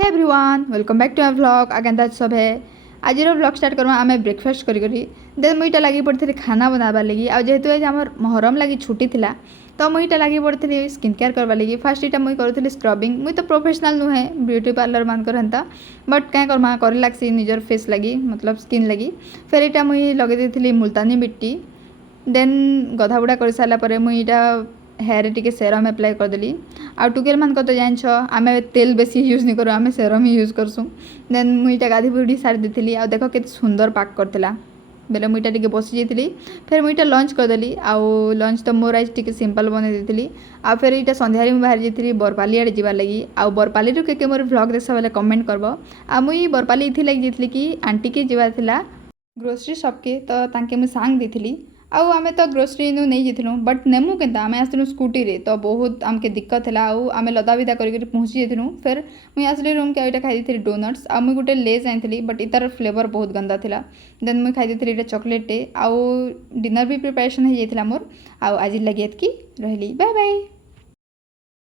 Hey everyone welcome back to my vlog आगे सब है आज व्लॉग स्टार्ट करूँ आम ब्रेकफास्ट करी देन मुईटा लगी पड़ी खाना बनाबार लगी आ जेहेतु आज आम मोहरम लगी छुट्टी थिला तो मुईटा लगी पड़ी स्किन केयर करवा लगी फास्ट इटा मुई करूँ स्क्रबिंग मुई तो प्रोफेशनल नुहे ब्यूटी पार्लर मानकर हेन्ता बट क्या करमा कर लग्सी निजर फेस लगी मतलब स्किन लगी फिर इटा मुई लगे दी मुल्तानी मिट्टी देन गधा बुड़ा कर सारापर मुईटा हेयर टी सेरम एप्लाय करदेली आ टुकेल मान तो जान आम तेल बेसी यूज नहीं करूँ आम सेरम ही यूज करसूँ देन मुईटा गाधी बुड़ी सारी दी आ देख के सुंदर पाक करथिला बेले मुईटा टी बसी जाइली फिर मुईटा लंच करदेली आउ लंच तो मोर आज टी सिंपल बनई देती आ फिर यहाँ संध्यारे मुझे बाहर जाइली बरपाली आड़े जाबार लगी आउ बरपाली के मोर व्लॉग देख बोले कमेंट करब आ मुई बरपाली इथि लगी जाइली कि आंटी के जबार थिला ग्रोसरी शॉप के तो तांके मुझे सांग देती आउ आमे तो ग्रोसरी नु नहीं जाइलु बट नेमु केन्ता आमे आसलु स्कूटी रे तो बहुत आमके दिक्कत है आउ आमे लदा विदा करी पहुँची जाइलु फिर मुई आसली रूम के एटा खाई डोनट्स आ मुई गोटे लेज आनी बट इतार फ्लेवर बहुत गंदा थिला देन मुई खाई ये चॉकलेट आउ डिनर भी प्रिपरेशन हो जाइला मोर आउ आज लगे एतकी रहली बाय बाय।